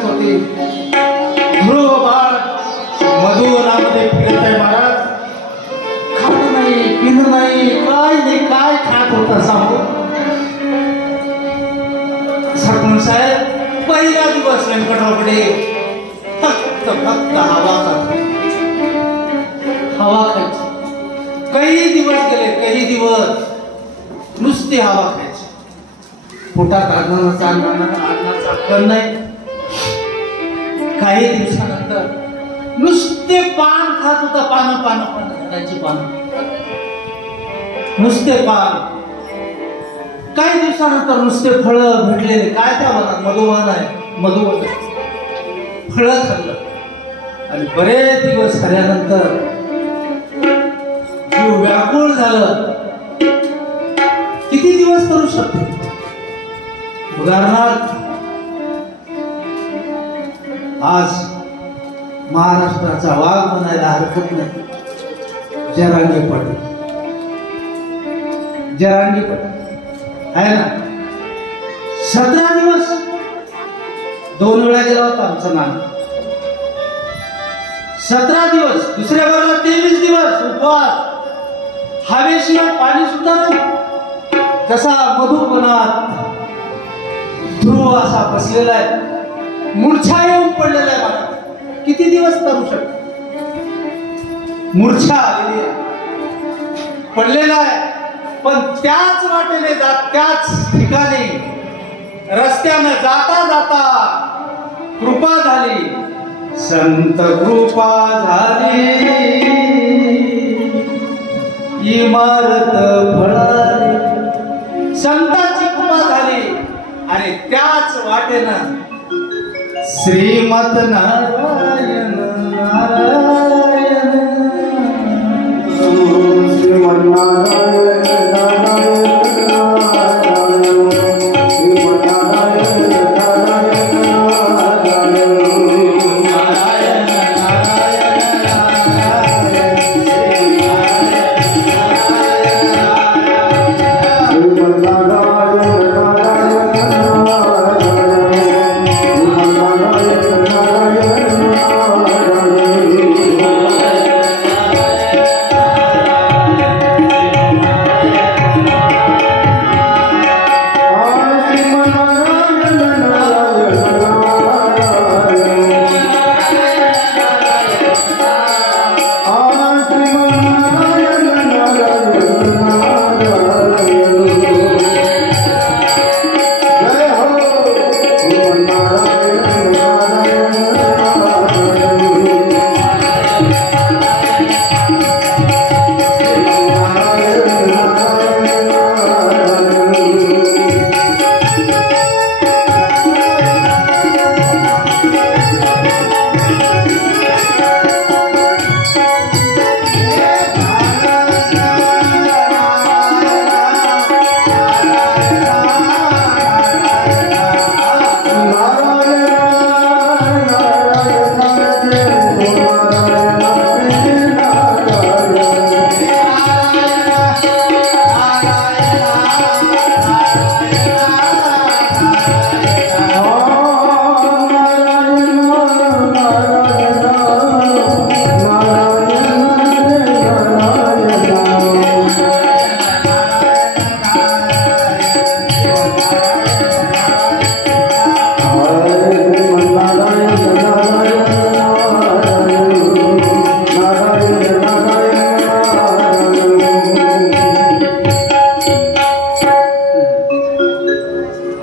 फिरत होती. ध्रुव बाळ मधुवनामध्ये फिरत आहे महाराज. खाणं नाही, पिणं नाही, काय नाही, काय खात होता सांगू. सरपंच साहेब पहिला दिवस व्यंकटरावकडे फक्त हवा खात, हवा खायची. काही दिवस गेले, काही दिवस नुसती हवा खायची. पोटात अन्नाचा कण नाही. काही दिवसानंतर नुसते पान खात होता. पानं झाडाची पानं, नुसते पान. काही दिवसानंतर नुसते फळं भेटलेले. काय त्या वनात मधुवन आहे, मधुवन फळं खाल्लं. आणि बरेच दिवस खाल्यानंतर जीव व्याकुळ झालं. किती दिवस करू शकते. उदाहरणार्थ आज महाराष्ट्राचा वाघ म्हणायला हरकत नाही, जरांगे पाटील. जरांगे पाटील आहे ना. 17 दिवस 2 वेळा गेला होता आमचं नाम. 17 दिवस. दुसऱ्या वर्गात 23 दिवस उपवास. हवेशिवाय पाणी सुद्धा नाही. कसा मधुवनात ध्रुव असा बसलेला आहे. मूर्छा येऊन पडलेला आहे मला. किती दिवस करू शकतो. मूर्छा आलेली आहे, पडलेला आहे. पण त्याच वाटेने जात, त्याच ठिकाणी रस्त्यानं जाता जाता कृपा झाली. संत कृपा झाली, इमारत फळाली. संतांची कृपा झाली आणि त्याच वाटेनं श्रीमत नारायण नारायण श्रीमत नारायण नारायण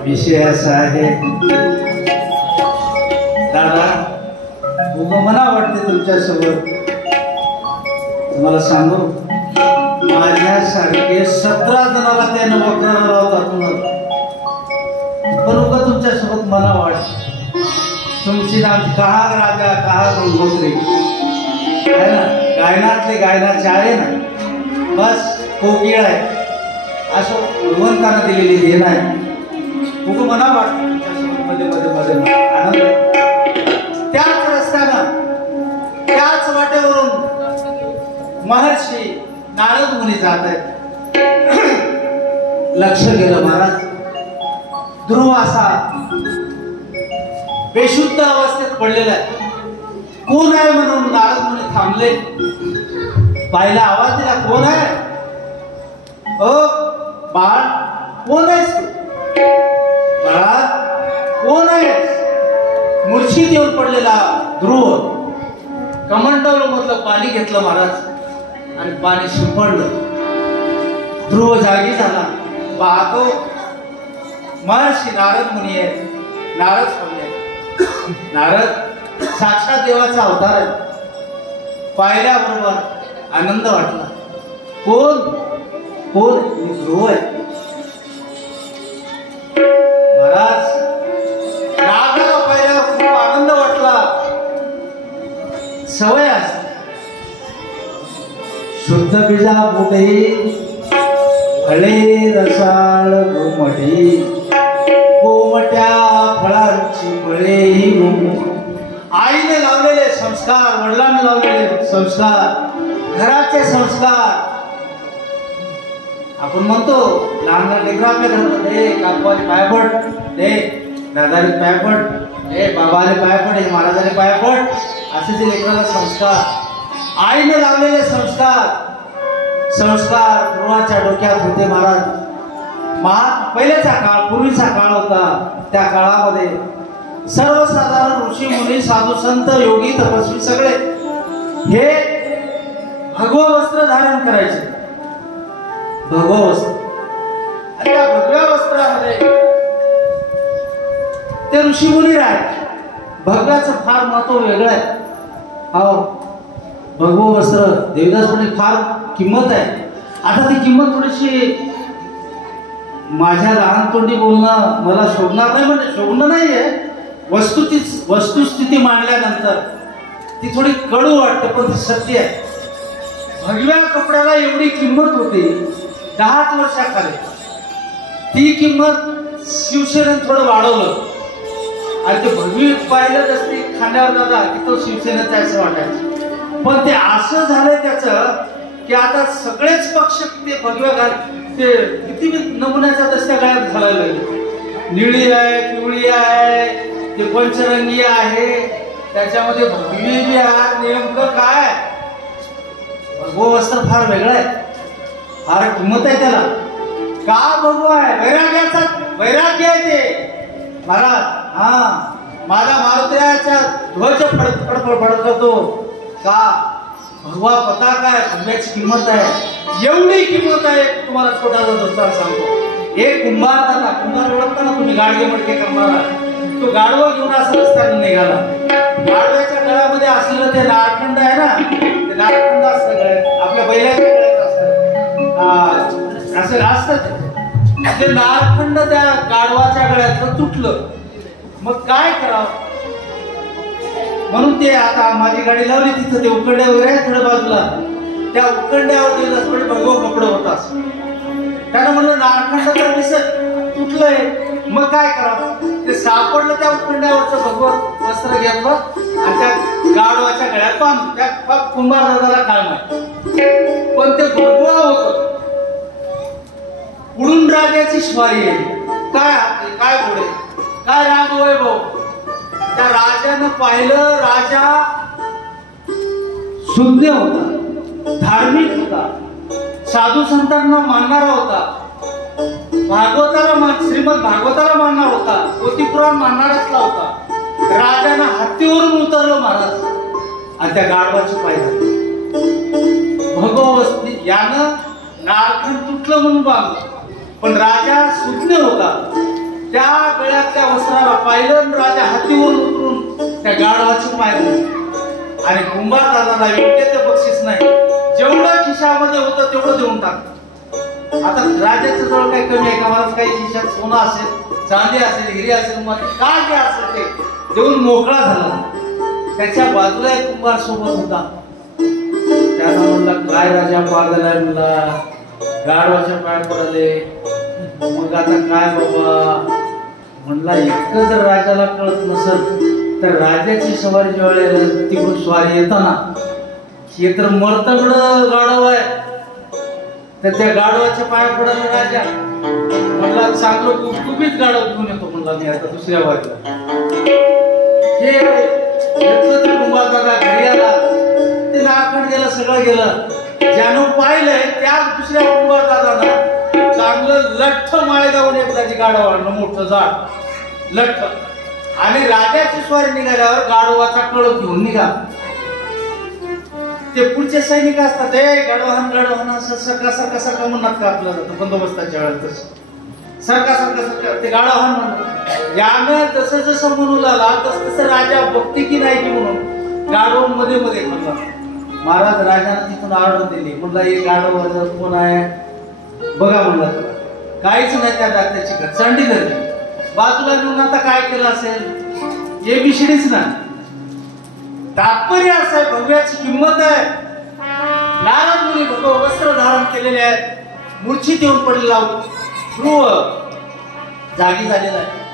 विषय असा आहे दादा, मला वाटते तुमच्यासोबत तुम्हाला सांगू, माझ्यासारखे 17 जणाला त्यानं वक्राला लावतात. पण उगा तुमच्यासोबत मला वाटत तुमची नाम कहा राजा कहा गंगोत्री आहे ना, गायनातले गायनाचे आहे ना, बस कोकिळ आहे असं भगवंतानं दिलेली देण आहे. उगा मला वाटतं तुमच्यासोबत मध्ये मध्ये मध्ये आनंद. त्याच रस्त्यानं त्याच वाटेवरून महर्षी नारद मुनी जात आहेत. लक्ष गेलं महाराज, ध्रुव असा बेशुद्ध अवस्थेत पडलेला आहे. कोण आहे म्हणून नारद मुनी थांबले. बाईला आवाज दिला, कोण आहे? ओ बाळ, कोण आहेस तू? बाळा, कोण आहेस? मूर्छित येऊन पडलेला ध्रुव कमंडलू मधलं पाणी घेतलं महाराज आणि पाणी शिंपडलं. ध्रुव जागी झाला. पाहतो महर्षी नारद मुनी आहे. नारद स्वामी, नारद साक्षात देवाचा अवतार आहे. पाहिल्याबरोबर आनंद वाटला. कोण कोण? ध्रुव आहे. महाराज नारदाला पाहिल्यावर खूप आनंद वाटला. सवय असते. शुद्ध बीजा बोटे फळे रसाळ गोमटी, गोमट्या फळांची फळे. आईने लावलेले संस्कार, वडिलांनी लावलेले संस्कार, घराचे संस्कार. आपण म्हणतो लहान लहान लेकरं आपल्या घरात, हे काकवाले पाय पड, हे दादाले पाय पड, हे बाबाले पाय पड, हे महाराजाले पाय पड, असे जे लेकराला संस्कार. आईने लावलेले संस्कार, संस्कार ध्रुवाच्या डोक्यात होते. महाराज पहिल्याचा काळ, पूर्वीचा काळ होता. त्या काळामध्ये सर्वसाधारण ऋषी मुनी, साधू संत, योगी, तपस्वी सगळे हे भगव वस्त्र धारण करायचे. भगव वस्त्र. आणि त्या भगव्या वस्त्रामध्ये ते ऋषी मुनी राहते. भगव्याचं फार महत्व वेगळं आहे. हो, भगव वस्त्र देवदास म्हणे फार किंमत आहे. आता ती किंमत थोडीशी माझ्या लहान तोंडी बोलणं मला शोभणार नाही. म्हणजे शोभणं नाहीये, वस्तुस्थिती मांडल्यानंतर ती थोडी कडू वाटते, पण ती सत्य आहे. भगव्या कपड्याला एवढी किंमत होती 10 वर्षाखाली. ती किंमत शिवसेनेने थोडं वाढवलं आणि ते भगवी पाहिलं असते खांद्यावर दादा की तो शिवसेनेचा असं वाटायचं. पण ते असं झालंय त्याचं की आता सगळेच पक्ष ते भगव्या घाल, ते किती नमुन्याचा दस्त्या गायब घालायला लागले. निळी आहे, पिवळी आहे, ते पंचरंगी आहे, त्याच्यामध्ये भगवी बी आहे. नेमकं काय? भगवं वस्त्र फार वेगळं आहे, फार किंमत आहे त्याला. का भगवा आहे? वैराग्याचा वैराग्य आहे ते. महाराज, हा माझा मारुतीच्या ध्वज फडफड करतो का? भगवा पताका आहे, भगव्याची किंमत आहे. एवढी किंमत आहे. तुम्हाला छोटासा दृष्टांत सांगतो. एक कुंभार दादा, कुंभार ओळखता ना तुम्ही, गाडगे मडके करणारा, तो गाडवा घेऊन असं रस्त्याने निघाला. गाडव्याच्या गळ्यामध्ये असलेलं ते नारखंड आहे ना, ते नारखंड असतं गळ्यात, आपल्या बैलाच्या गळ्यात असतं, असं असतं ते नारखंड. त्या गाडवाच्या गळ्यातलं तुटलं. मग काय करावं म्हणून ते आता माझी गाडी लावली तिथं, ते उकंड्या वगैरे आहे थोड्या बाजूला, त्या उकंड्यावर थोडे भगव कपडे होतात. त्यानं म्हणलं नारखंड तर दिसत तुटलंय, मग काय करावं? ते सापडलं त्या उकंड्यावरचं भगवत वस्त्र घेतलं आणि त्या गाडवाच्या गळ्यात बांधलं. त्या कुंभार दादाला काय माहिती, पण ते भगवा होत. उडून राजाची स्वारी आहे. काय काय घोडे, काय राजवैभव. त्या राजानं पाहिलं, राजा शुद्ध होता, धार्मिक होता, साधू संतांना मानणारा होता, भागवताला श्रीमद भागवताला मानणारा होता, पोथीपुराण मानणाराच होता. राजानं हत्तीवरून उतरलं महाराज आणि त्या गाढवाची पाय झाली. भगवस्ती यानं नारखंड तुटलं म्हणून बांधलं, पण राजा सुज्ञ होता. त्या गळ्यातल्या वस्त्राला पाहिलं, राजा हातीवरून उतरून त्या गाढवाची पाय झाली. आणि कुंभार दादाला योग्य ते बक्षीस नाही, जेवढं खिशामध्ये होतं तेवढं देऊन टाकलं. आता राजाच्या जवळ काही कमी आहे का? मला काही खिशात सोनं असेल, चांदी असेल, हिरे असेल, मग काय जे असेल ते देऊन मोकळा झाला. त्याच्या बाजूला एक कुंभार सोबत होता. त्याला म्हणला, काय राजा पागल आहे, म्हणला गाढवाच्या पाय पडले. मग आता काय बाबा म्हणला, इतकं जर राजाला कळत नसेल तर राजाची सवारी ज्या वेळेला तिकडून स्वारी येताना हे तर मर्तगड गाढव आहे, तर त्या गाढवाच्या पाया पडायला राजा म्हणला, चांगलं गुपगुपीत गाढव घेऊन येतो म्हणला मी आता दुसऱ्या बाजूला. हे घेतलं ते कुंभारदादा घरी आला, ते लाकड गेलं, सगळं गेलं. ज्यानं पाहिलंय त्याच दुसऱ्या कुंभारदादानं चांगलं लठ्ठ माळेगावून एकदाची गाढवानं, मोठं झाड लठ्ठ, आणि राजाची स्वारी निघाल्यावर गाढवाचा कळप घेऊन निघाला. ते पुढचे सैनिक असतात, हे गडवाहन गडवाहन असं सरका सरका सरका म्हणून कापलं जातं बंदोबस्ताच्या वेळेस. तसं सरका सरका सरका ते गाढवाहन म्हणून यानं जसं जसं म्हणू लागला तसं तसं राजा बघते की नाही की म्हणून गाढव मध्ये मध्ये म्हणला. महाराज राजाने तिथून आरडून दिली, म्हणला हे गाढव कोण आहे बघा म्हणला. तुला काहीच नाही त्या दात्याची घरचांडी धरली. बाजूला घेऊन आता काय केलं असेल हे बिशडीच ना. तात्पर्य असं आहे, भगव्याची किंमत आहे. नारद मुनी भगव वस्त्र धारण केलेले आहेत, मूर्छित येऊन पडलेला ध्रुव जागी झालेला आहे.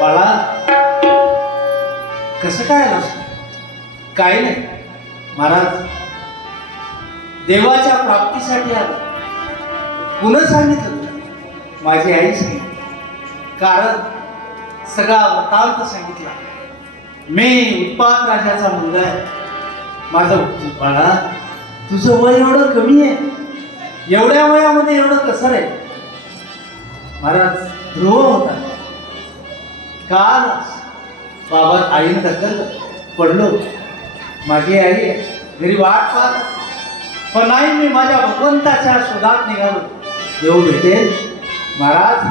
बाळा कसं काय आलं? काही नाही महाराज, देवाच्या प्राप्तीसाठी आलं. पुन्हा सांगितलं माझी आई सांगितलं, कारण सगळा वृत्तांत सांगितला. मी उत्पात राजाचा मुलगा आहे. माझं बाळा तुझं वय एवढं कमी आहे, एवढ्या वयामध्ये एवढं कसं रे? महाराज ध्रुव होता. काल बाबा आईनं ढकललं, पडलो. माझी आई घरी वाट पाहत, पण नाही मी माझ्या भगवंताच्या शोधात निघालो. देव भेटेल महाराज,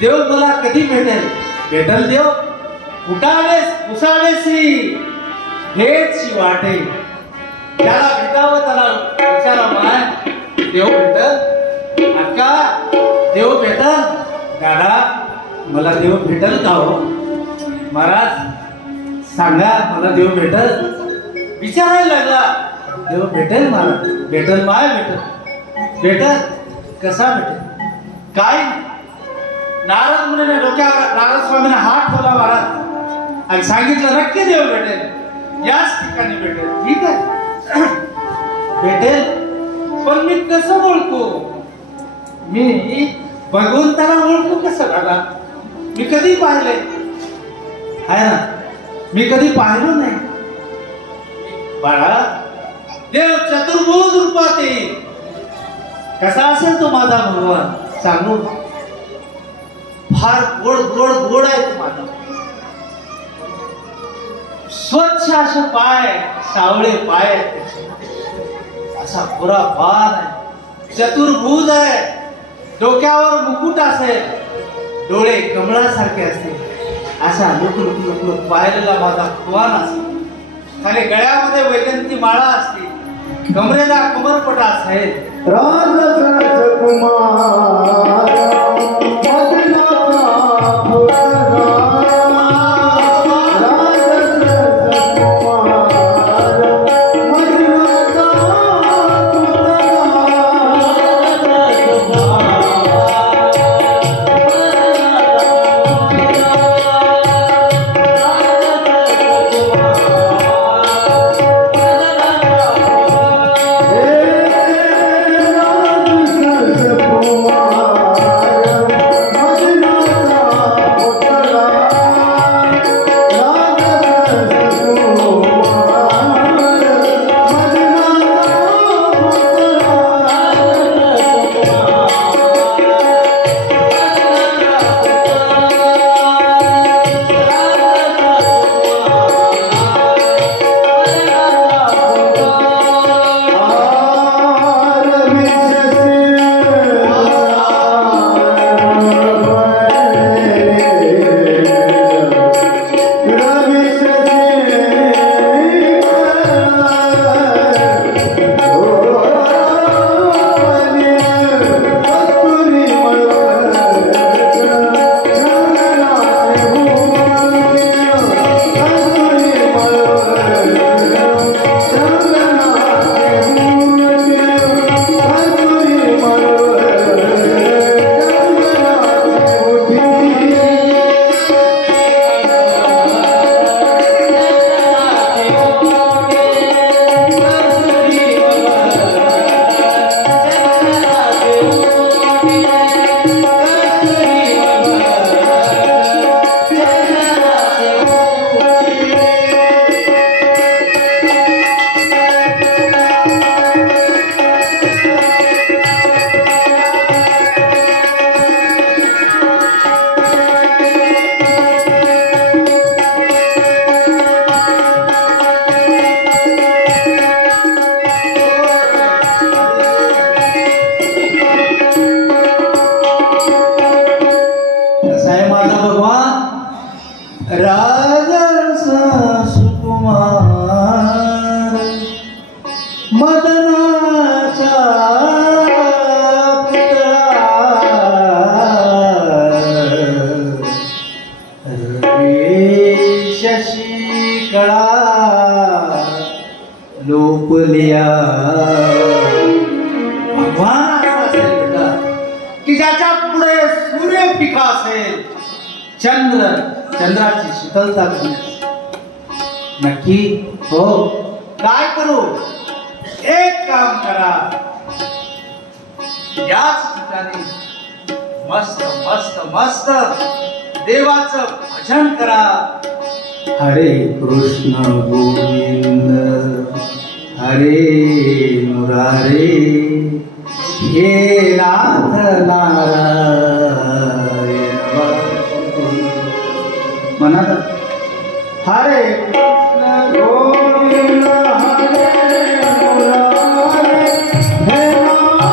देव मला कधी भेटेल? भेटल देव उठावेस उसावेसी हेच वाटे. त्याला भेटावं त्याला विचारा माय, देव भेटल अक्का, देव भेटल दादा, मला देव भेटल का हो? महाराज सांगा मला देव भेटल? विचारायला लागला. देव भेटेल महाराज, भेटल माय, भेटल भेटल. कसा भेटेल? काय? नारद मुनीने डोक्यावर नारद स्वामीने हात ठेवला महाराज आणि सांगितलं नक्की देव भेटेल, याच ठिकाणी भेटेल. ठीक आहे भेटेल, पण मी कसं ओळखू? मी भगवंताला ओळखू कसं दादा? मी कधी पाहिलंय आहे ना? मी कधी पाहिलो नाही. बाळा देव चतुर्भुज रूपात येईल. कसा असेल तो माझा भगवान सांगू? फार गोड गोड गोड आहे तो माझा. स्वच्छ असे पाय, सावळे पाय आहेत, असा पुरा बाण आहे, चतुर्भुज आहे, डोक्यावर मुकुट असेल, डोळे कमळासारखे असतील, असा लुक लुक लुक लुक पाहिलेला माझा भगवान असेल. खाली गळ्यामध्ये वैजंती माळा असते, कमरेला कमरपटा असेल. Kumar राजसा सुकुमार मदनाचा शशी कळा लोपलिया. भगवान असा असेल का की ज्याच्या पुढे सूर्य फिका असेल, चंद्राची शीतलता नक्की हो. काय करू? एक काम करा, याच ठिकाणी मस्त मस्त मस्त देवाचं भजन करा. हरे कृष्ण गोविंद हरे मुरारे हे नाथ नारायण. म्हणा हरे कृष्ण गोविंद हरे मुरारे हे नाथ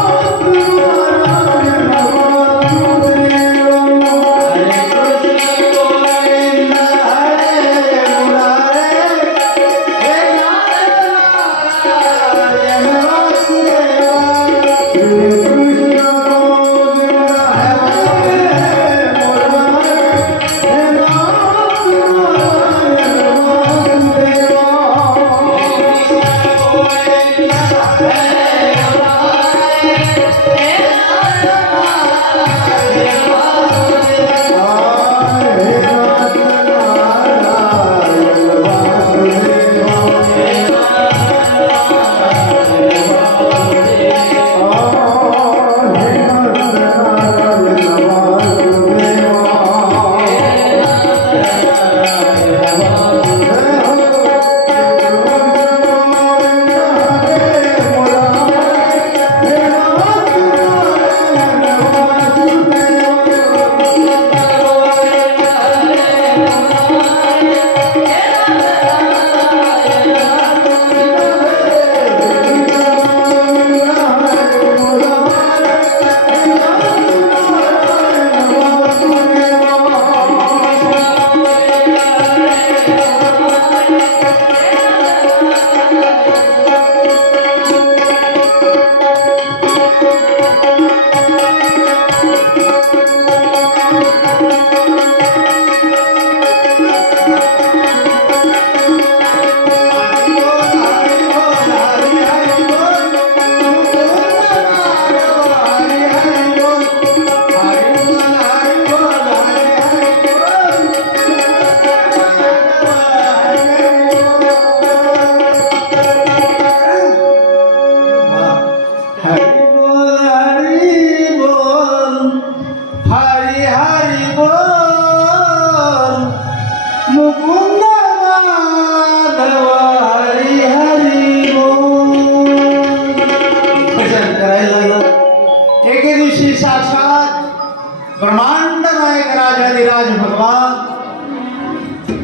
ब्रह्मांड नायक राजाधिराज भगवान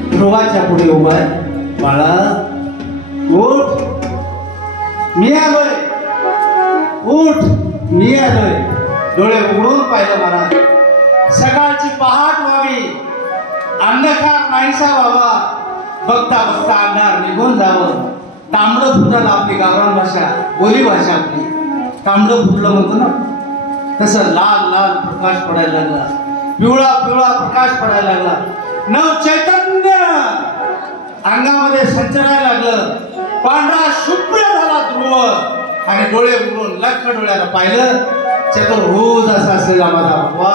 ध्रुवाच्या पुढे उभा आहे. बाळा उठ, मी आलोय. उठ, मी आलोय. डोळे उघडून पाहिलं मला. सकाळची पहाट व्हावी, अंधकार नाहीसा व्हावा. बघता बघता अंधार निघून जावं. तांबडं फुटलं, आपली गावरान भाषा, बोली भाषा आपली. तांबडं फुटलं म्हणतो ना, तसं लाल लाल प्रकाश पडायला लागला, पिवळा पिवळा प्रकाश पडायला लागला. नव चैतन्य अंगामध्ये संचरायला लागलं. पांढरा शुभ्र झाला ध्रुव आणि डोळे उघडून लख डोळ्याला पाहिलं. चतुर्भुज असा असलेला माझा भगवा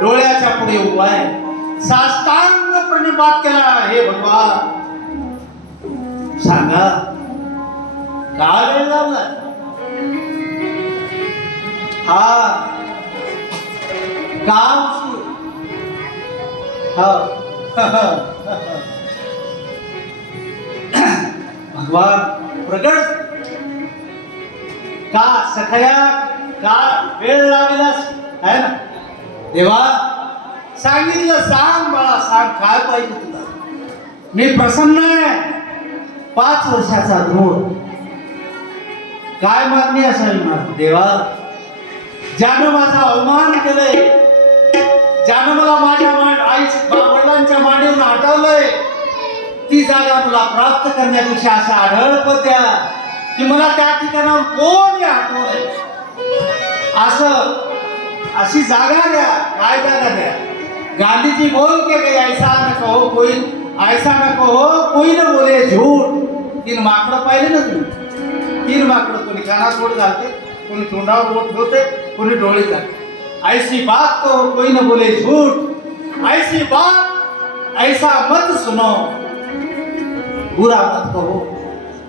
डोळ्याच्या पुढे उभा आहे. साष्टांग प्रणिपात केला. हे भगवान, सांगा का वेळ लावला? हा काम भगवान प्रगट का सखया, का वेळ लावलास आहे ना देवा? सांगितलं, सांग बाळा, सांग काय पाहिजे तुला. मी प्रसन्न आहे. 5 वर्षाचा ध्रुव, काय मागणी असावी माझी देवा? ज्यानं माझा अवमान केलंय, ज्यानं मला माझ्या वडिलांच्या मांडीवरून हटवलंय ती जागा मला प्राप्त करण्यापेक्षा असं आढळपत द्या की मला त्या ठिकाणावर कोणी हटवलंय अशी जागा द्या. काय जागा द्या? गांधीजी बोल के गए ऐसा न कहो कोई, ऐसा न कहो कोई न बोले झूठ. 3 माकडं पाहिले ना तुम्ही? 3 माकडं, कोणी कानात बोट घालते, कोणी तोंडावर बोट ठेवते, कोणी डोळे घालते. ऐसी बात कहो कोई न बोले झूठ, ऐसी बात ऐसा मत सुनो, बुरा मत कहो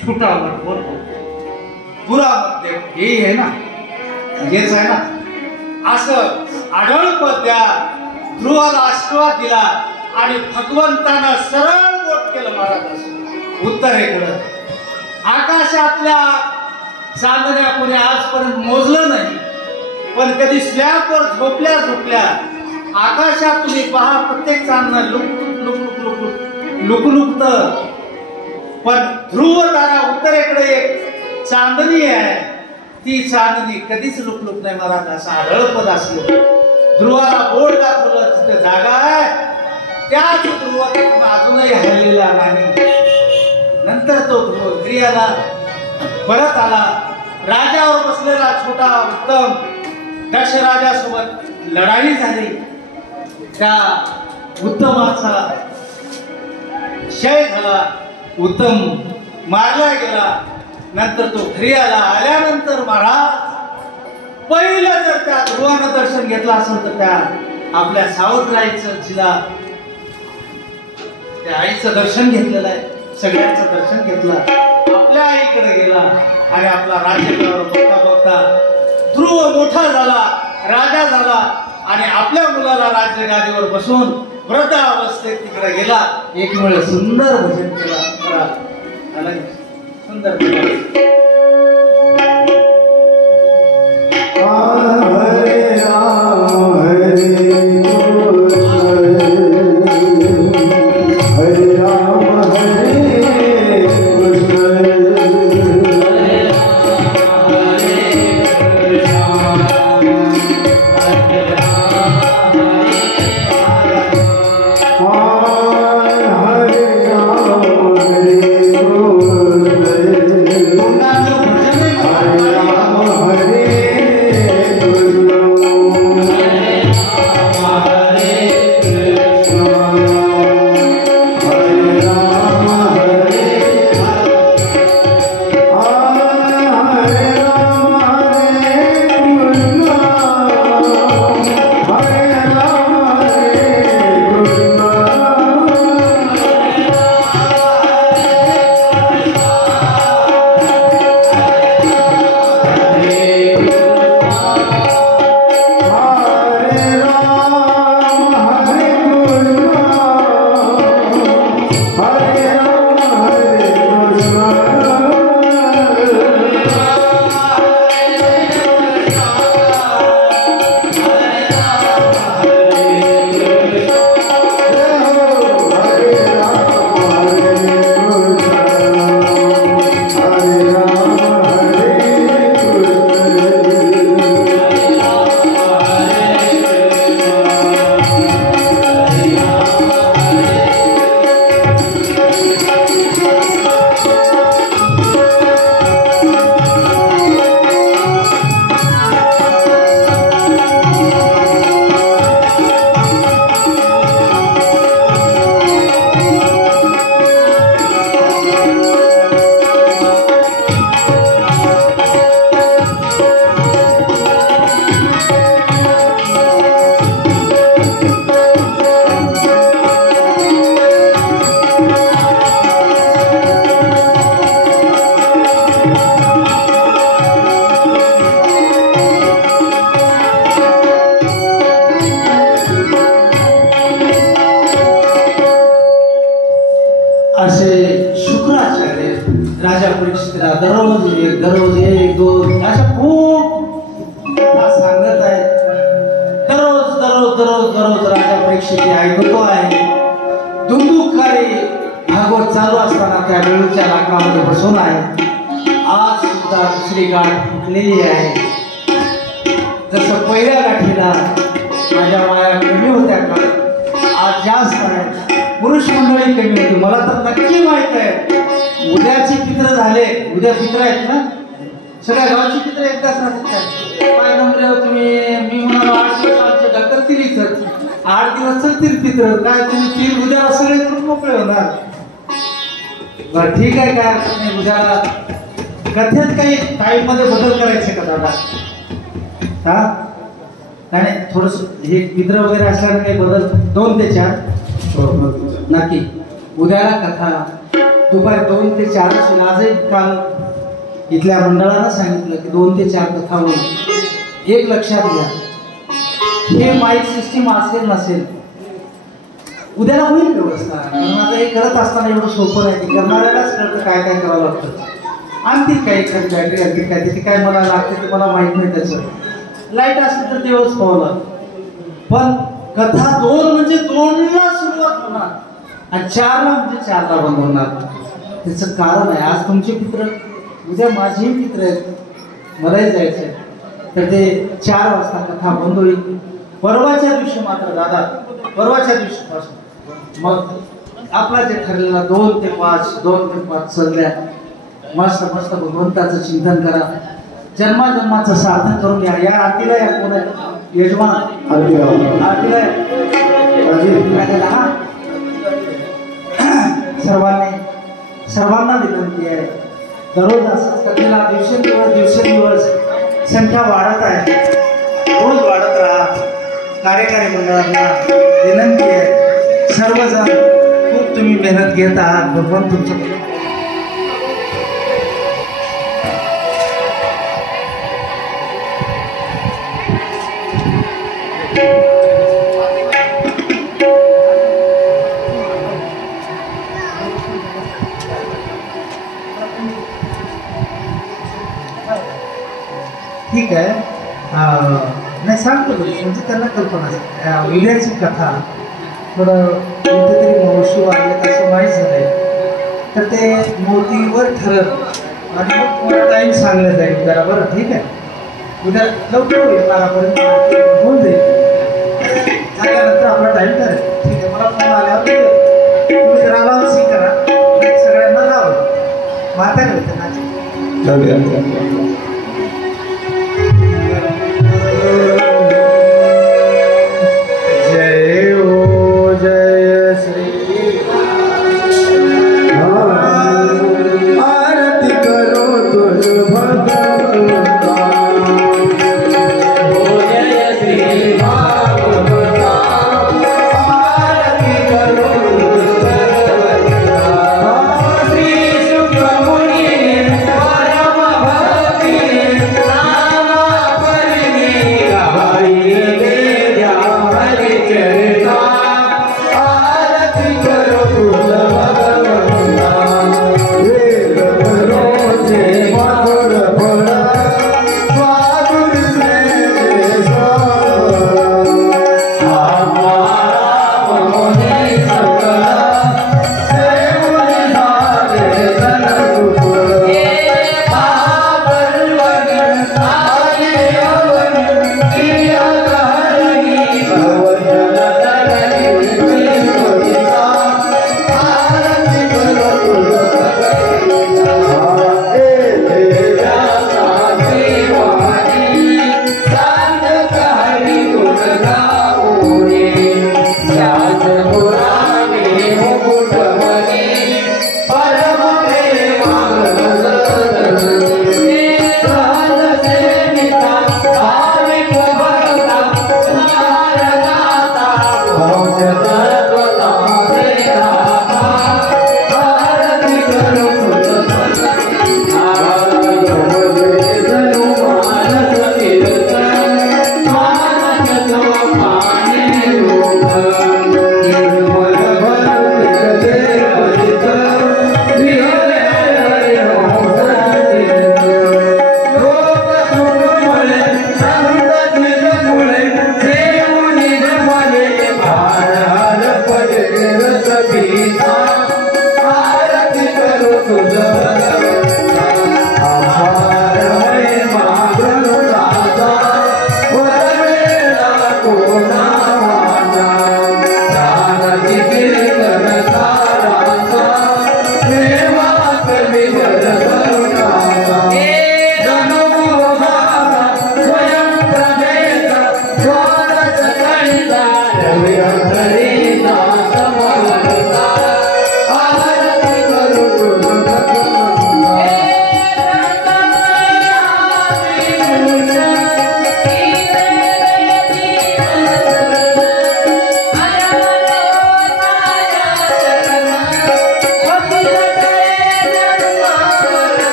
छूटा मत बोलो, बुरा मत देखो. हे आहे ना, हेच आहे ना. असं आढळपत द्या. ध्रुवाला आशीर्वाद दिला आणि भगवंतानं सरळ बोट केलं महाराज उत्तरेकडं. आकाशातल्या चांदण्या कोणी आजपर्यंत मोजलं नाही, पण कधी स्लॅबवर झोपल्या आकाशात तुम्ही पहा, प्रत्येक चांदणं लुकलुकत. पण ध्रुव तारा उत्तरेकडे एक चांदणी आहे, ती चांदणी कधीच लुकलुक नाही महाराज. असं आढळपद असलं. ध्रुवाला बोट दाखवलं तिथे जागा आहे, त्याच ध्रुवातून अजूनही हरलेला नाही. नंतर तो ध्रुव घरी आला, परत आला. राजावर बसलेला छोटा उत्तम दक्ष राजासोबत लढाई झाली. त्या उत्तमाचा क्षय झाला, उत्तम मारला गेला. नंतर तो घरी आला. आल्यानंतर महाराज पहिलं जर त्या ध्रुवानं दर्शन घेतलं असेल तर त्या आपल्या सावत्राईचं, जिला त्या आईचं दर्शन घेतलेलं आहे. सगळ्यांचं दर्शन घेतलं, आपल्या आईकडे गेला आणि आपला राज्यकारभार बघता बघता ध्रुव मोठा झाला, राजा झाला आणि आपल्या मुलाला राज्यगादीवर बसून वृद्धावस्थेत तिकडे गेला. एक वेळ सुंदर भजन केला. सुंदर भजन. हरे राम हरे राम हरे राजा परीक्षितला दररोज एक दोन अशा खूप सांगत आहेत. दररोज राजा परीक्षित ऐकतो आहे. दुंदुकारी भागवत चालू असताना त्या वेळूच्या लाकडामध्ये बसून आहे. आज सुद्धा दुसरी गाठ फुटलेली आहे. जसं पहिल्या गाठीला माझ्या माया कमी होत्या का, आज जास्त आहे, पुरुष मंडळी कमी होती. मला तर नक्की माहित आहे उद्याचे पित्र झाले, उद्या पित्र आहेत ना, सगळ्या गावची पित्र एकदाच राहतात. काय नंबर तुम्ही, मी म्हणालो 8 दिवस आमचे ढकलतील इथं, 8 दिवस चलतील पित्र, काय तुम्ही 3 उद्याला सगळे करून मोकळे होणार. बरं ठीक आहे, काय हरकत नाही. उद्याला कथेत काही टाईम मध्ये बदल करायचे का दादा? हा नाही, थोडस हे पित्र वगैरे असल्याने काही बदल 2 ते 4 नक्की. उद्याला कथा दुपारी 2 ते 4 असेल. आजही काल इथल्या मंडळानं सांगितलं की 2 ते 4 कथा होईल. एक लक्षात घ्या, हे माईक सिस्टीम असेल नसेल, उद्याला होईल व्यवस्था. कारण आता हे करत असताना एवढं सोपं नाही, की करणाऱ्यालाच कळतं काय काय करावं लागतं. आणखी काही एखादी बॅटरी आणखी काय तिथे काय मला लागते ते मला माहित नाही. त्याचं लाईट असली तर तेव्हाच पावलं. पण कथा 2 म्हणजे 2ला सुरुवात होणार आणि 4ला म्हणजे 4ला बंद होणार. त्याचं कारण आहे, आज तुमचे पित्र, उद्या माझेही पित्र आहेत, मलाही जायचंय, तर ते 4 वाजता कथा बंद होईल. परवाच्या दिवशी मात्र दादा, परवाच्या दिवशीपासून मग आपला जे ठरलेला 2 ते 5 संध्या मस्त मस्त भगवंताचं चिंतन करा, जन्माजन्माचं साधन करून घ्या. या आरतीला या कोण आहे यजमान? आरतीला सर्वांना विनंती आहे, दररोज असंच कथेला दिवसेंदिवस संख्या वाढत आहे, रोज वाढत राहा. कार्यकारी मंडळांना विनंती आहे, सर्वजण खूप तुम्ही मेहनत घेत आहात. भगवान तुमचं ठीक आहे. नाही सांगतो म्हणजे त्यांना कल्पना. उद्याची कथा थोडं कुठेतरी मोशी वाढले असं माहीत झालंय, तर ते मोतीवर ठरत आणि मग तुम्हाला टाईम सांगलं जाईल जरा. बरं ठीक आहे, उद्या लवकर होईल, 12पर्यंत होऊन जाईल. झाल्यानंतर आपला टाईम करेल. ठीक आहे, मला फोन आल्यावर तुम्ही जरा अलाउन्सिंग करा, सगळ्यांना लावा. म्हातारे होते ना.